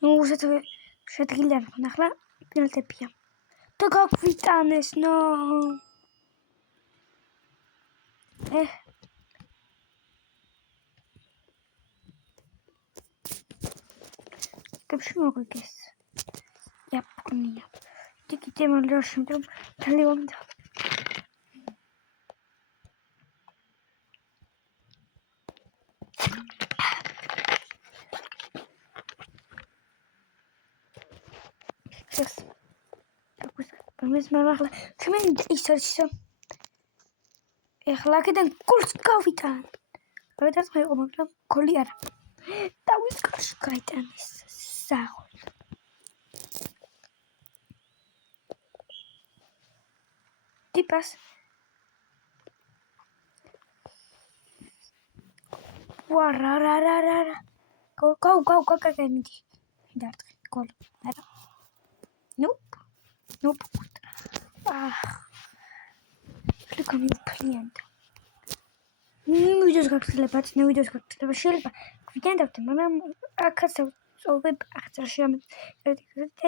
შედგილი არ მქონდა, ახლა პენალტებია. და გაგვიტანეს, ნო. გებში მოგვიგეს. იაპონია. Dikite mallar şimdi televizyon. Ses. Çok güzel. Biz merhaba. Kimin işareti? Ehlakeden kurs kavitan. Kavitan saya omonglah kuliah. Tahu kurs kavitan sah. Tipas. Warararara. Go midi. Dart gol. Nope. Look at me playing. Videos გაგცდილებათ, videos გაგცდილება შეიძლება გვიდენდავთ, მაგრამ აქაც წოვებ აღწერაში და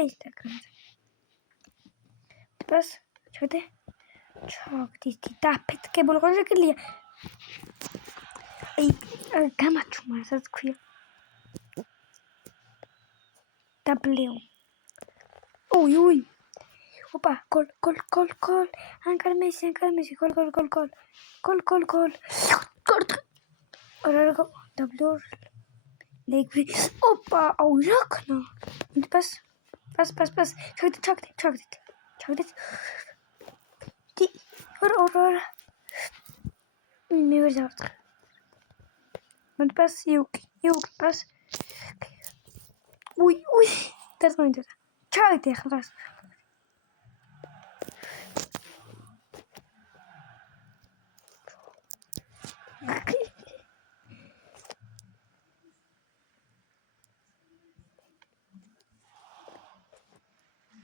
Instagram-ზე. Tipas, ჩოდე. ჩოგდითი დაფეთქებული ყოჟეკილია. გამაჩუმა რასაც ქვია. W. Ой. Опа, гол. Анкар Месси, гол. Гол. Орарго, W. Легви. Опа, ауракна. Пас. Чогдит. Ти. Ор. Мивэрзавт. Пас, юки, пас. Ой. Дэрмэндэ. Чогдит хлаас.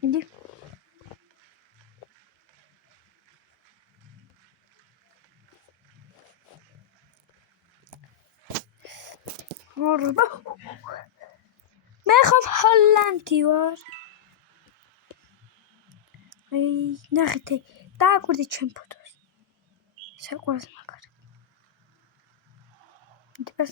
Иди. Мехов Холландиор. ნახეთ, დააკვირდი ჩემ ფოტოს. საყვარს მაგარი. Tipas.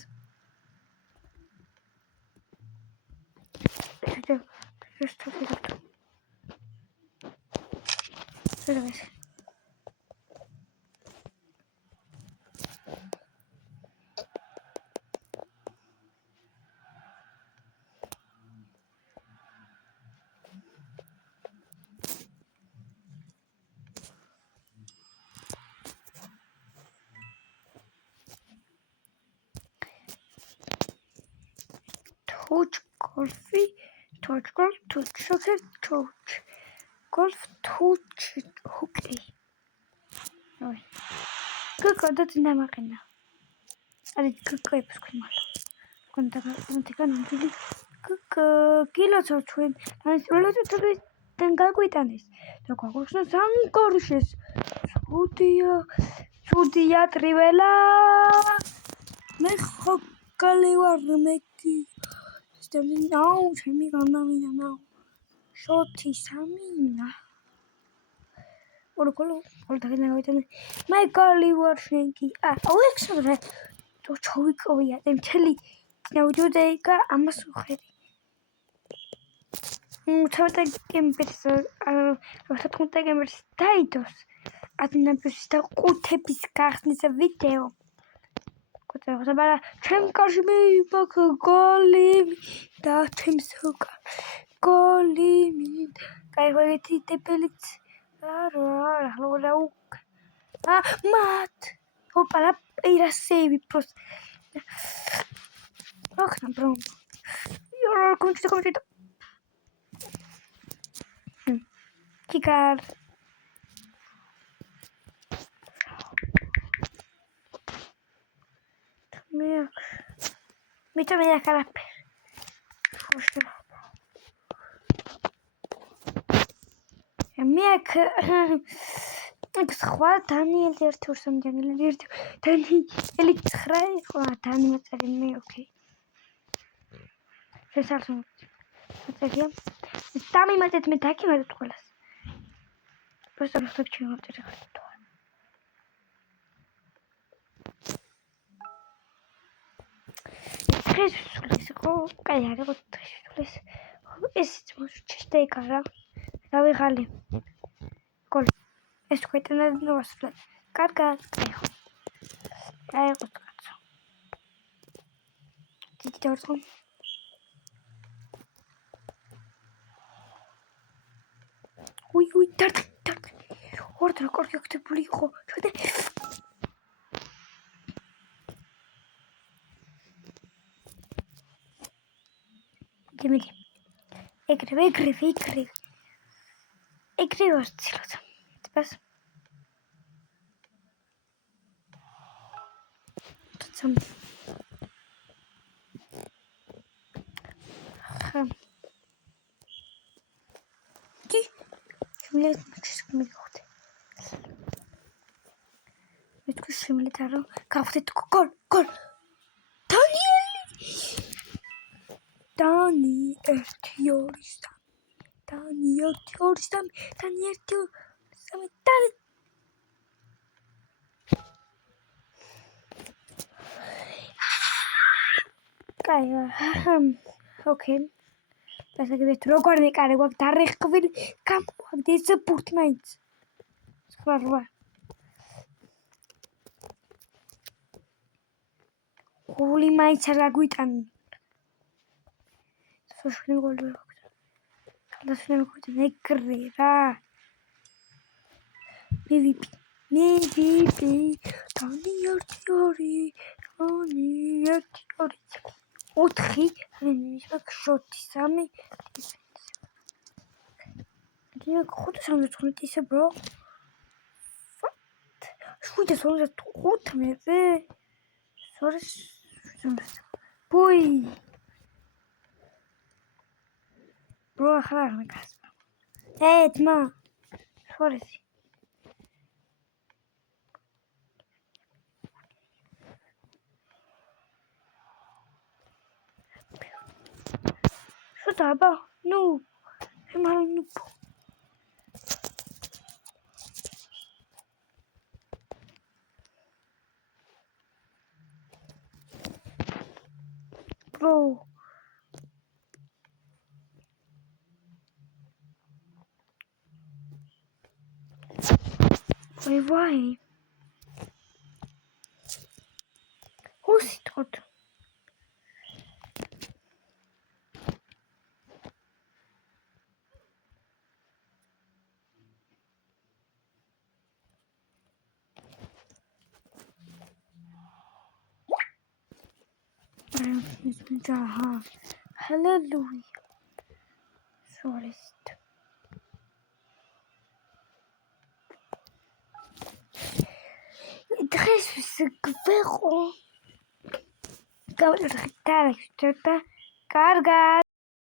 Golf touch hockey. Ой. Как это не макина? Ари какой пускай. Контакт нам как кило чуем. Они какой-то да какой-то санкоршес. Судия тривела. Мехокаливармеки. Стемнау, чемиганамина. Шоти самина. Орколо, олтагена гойтане. Мекаливаршенки. Александре. То ჩოვიკოვია და მთელი ნაუდიოდეიკა ამას უხედი. ცოტა გემბერს დაიდოს ადნაბის და ყუთების გახსნის ვიდეო. ჩემ კარში მეიბაქ გოლი და ჩემს გოლი კაიღვეთი ტიპელიც მათ ოპა era save просто. Ах, на бром. Я кончится. Кикар. Меня карапер. Слушай. Ek schawa Daniel ერთ ურსამ Daniel ერთ Daniel 9 სხვა Daniel წერენ მე ოკეი. შესაძლოა. აწერია. დამიმატეთ მე დაგიმატეთ ყველას. просто ხდება ჩემი მოწერე ხარ. დღეს ვისულეს ხო? კაი არ იყო დღეს ვისულეს. ესეც მოჩეშდა ეკარა. დავიღალი. გოლ. ეს ქვეტანა ნოვასფლე. კარგად. აი ხო კაცო. დიდი დორწო. უი დარტ. ორდრა კორქექტებული იყო. შედე. დიმიტი. ეგრევე. ვარცილოთ. ბას. ცამ. ხა. კი. შემიძლია მიგხვდე. მეთქი შემიძლია რომ გავხდეთ გოლ. Dani 1-2-3. Dani 1-2-3. კაი, ოკეი. დასაგებია თუ როგორ მეკარე გვაქვს დარეხყვილი გამოვაგდეს ბურთი მაინც. სხვა. გული მაინც არ გაგვიტანი. სოშლი გოლი აქვს. გადასვლა მოგდა ეგრე რა. MVP. Dani 1-2. 4. ამის შოთი 3. დინა 5-3 ისე bro. 7-5 მეზე. Sorry. Pui. Bro, ახლა არ მეკასპა. ძმა. Sorry. Აბა, ნუ შემალნუ bro why who's it hot Hallelujah. Sorry. დღეს გვეყო. გავიწყდა კარგად.